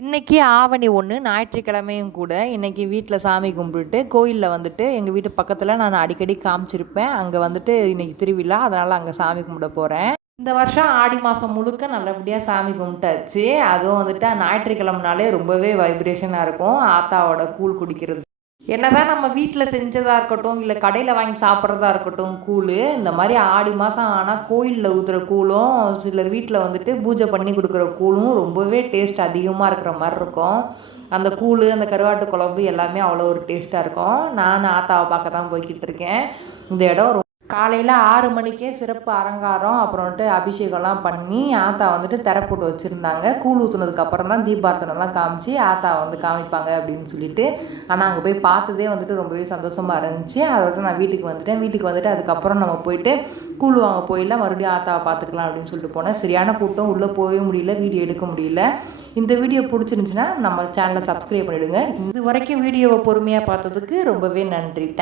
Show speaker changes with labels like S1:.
S1: இன்றைக்கி ஆவணி ஒன்று ஞாயிற்றுக்கிழமையும் கூட இன்றைக்கி வீட்டில் சாமி கும்பிட்டுட்டு கோயிலில் வந்துட்டு எங்கள் வீட்டு பக்கத்தில் நான் அடிக்கடி காமிச்சிருப்பேன். அங்கே வந்துட்டு இன்றைக்கி திருவிழா அதனால் அங்கே சாமி கும்பிட போகிறேன் இந்த வருஷம் ஆடி மாதம் முழுக்க நல்லபடியாக சாமி கும்பிட்டாச்சு. அதுவும் வந்துட்டு ஞாயிற்றுக்கிழமைனாலே ரொம்பவே வைப்ரேஷனாக இருக்கும். ஆத்தாவோட கூழ் குடிக்கிறது என்னதான் நம்ம வீட்டில் செஞ்சதாக இருக்கட்டும் இல்லை கடையில் வாங்கி சாப்பிட்றதா இருக்கட்டும் கூழ் இந்த மாதிரி ஆடி மாதம் ஆனால் கோயிலில் ஊற்றுற கூழும் சிலர் வீட்டில் வந்துட்டு பூஜை பண்ணி கொடுக்குற கூழும் ரொம்பவே டேஸ்ட் அதிகமாக இருக்கிற மாதிரி இருக்கும். அந்த கூழ் அந்த கருவாட்டு குழம்பு எல்லாமே அவ்வளோ ஒரு டேஸ்ட்டாக இருக்கும். நான் ஆத்தாவை பார்க்க தான் போய்கிட்டு இருக்கேன். இந்த இடம் ரொம்ப காலையில் ஆறு மணிக்கே சிறப்பு அலங்காரம் அப்புறம்ட்டு அபிஷேகம்லாம் பண்ணி ஆத்தா வந்துட்டு திரை போட்டு வச்சுருந்தாங்க. கூழ் ஊற்றுனதுக்கப்புறம் தான் தீபார்த்தனைலாம் காமிச்சு ஆத்தா வந்து காமிப்பாங்க அப்படின்னு சொல்லிட்டு ஆனால் அங்கே போய் பார்த்ததே வந்துட்டு ரொம்பவே சந்தோஷமாக இருந்துச்சு. அதோட நான் வீட்டுக்கு வந்துட்டேன். வீட்டுக்கு வந்துட்டு அதுக்கப்புறம் நம்ம போயிட்டு கூழ் வாங்க போயிடலாம். மறுபடியும் ஆத்தாவை பார்த்துக்கலாம் அப்படின்னு சொல்லிட்டு போனேன். சரியான கூட்டம். உள்ளே போகவே முடியல. வீடியோ எடுக்க முடியல. இந்த வீடியோ பிடிச்சிருந்துச்சுன்னா நம்ம சேனலை சப்ஸ்கிரைப் பண்ணிவிடுங்க இது வரைக்கும் வீடியோவை பொறுமையாக பார்த்ததுக்கு ரொம்பவே நன்றி.